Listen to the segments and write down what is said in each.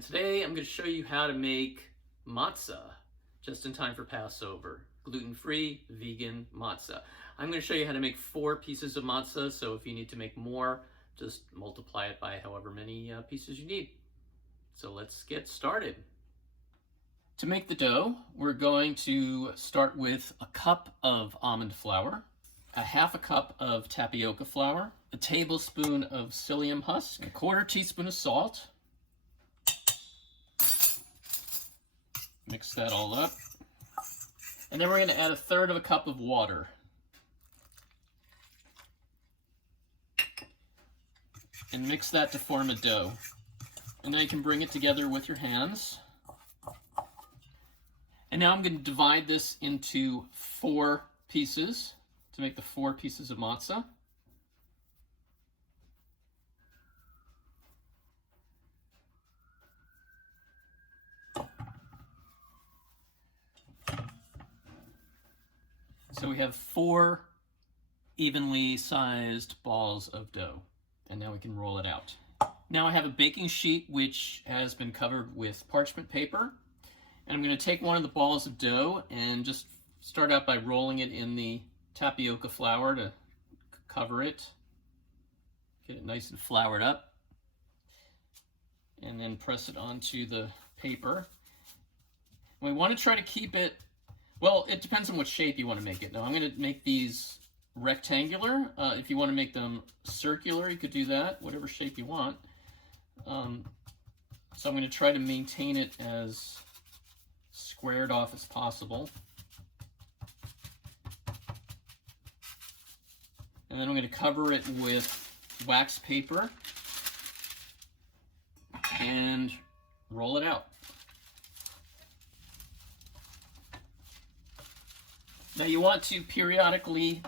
And today I'm going to show you how to make matzah just in time for Passover. Gluten-free, vegan matzah. I'm going to show you how to make 4 pieces of matzah, so if you need to make more, just multiply it by however many pieces you need. So let's get started. To make the dough, we're going to start with a cup of almond flour, a half a cup of tapioca flour, a tablespoon of psyllium husk, a 1/4 teaspoon of salt. Mix that all up. And then we're going to add 1/3 cup of water. And mix that to form a dough. And now you can bring it together with your hands. And now I'm going to divide this into 4 pieces to make the 4 pieces of matzah. So we have 4 evenly sized balls of dough, and now we can roll it out. Now I have a baking sheet which has been covered with parchment paper, and I'm going to take one of the balls of dough and just start out by rolling it in the tapioca flour to cover it, get it nice and floured up, and then press it onto the paper. We want to try to keep it, well, it depends on what shape you want to make it. Now I'm going to make these rectangular. If you want to make them circular, you could do that, whatever shape you want. So I'm going to try to maintain it as squared off as possible. And then I'm going to cover it with wax paper and roll it out. Now you want to periodically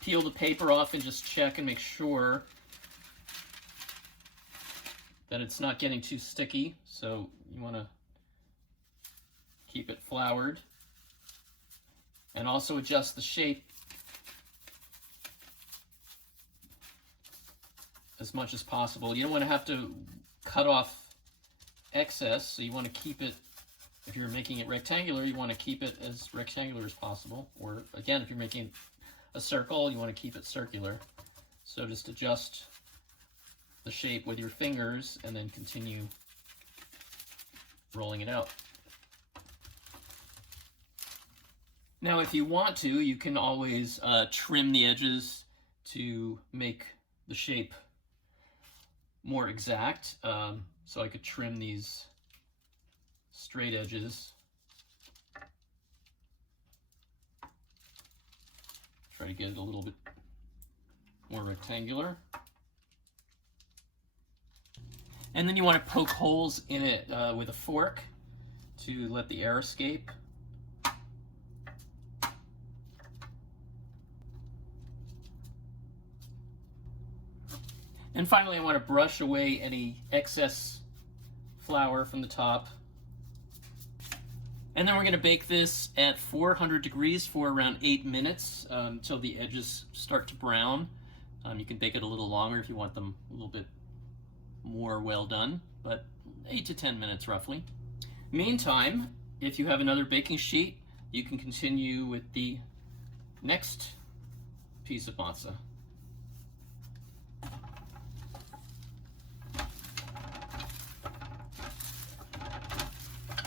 peel the paper off and just check and make sure that it's not getting too sticky. So you want to keep it floured and also adjust the shape as much as possible. You don't want to have to cut off excess, so you want to keep it. If you're making it rectangular, you want to keep it as rectangular as possible. Or again, if you're making a circle, you want to keep it circular. So just adjust the shape with your fingers and then continue rolling it out. Now, if you want to, you can always trim the edges to make the shape more exact. So I could trim these straight edges. Try to get it a little bit more rectangular. And then you want to poke holes in it with a fork to let the air escape. And finally, I want to brush away any excess flour from the top. And then we're going to bake this at 400 degrees for around 8 minutes until the edges start to brown. You can bake it a little longer if you want them a little bit more well done, but 8 to 10 minutes roughly. Meantime, if you have another baking sheet, you can continue with the next piece of matzah.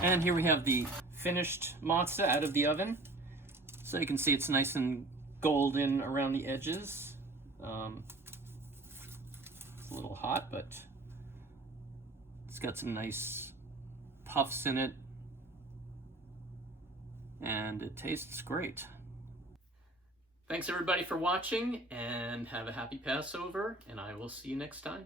And here we have the finished matzah out of the oven. So you can see it's nice and golden around the edges. It's a little hot, but it's got some nice puffs in it. And it tastes great. Thanks everybody for watching, and have a happy Passover, and I will see you next time.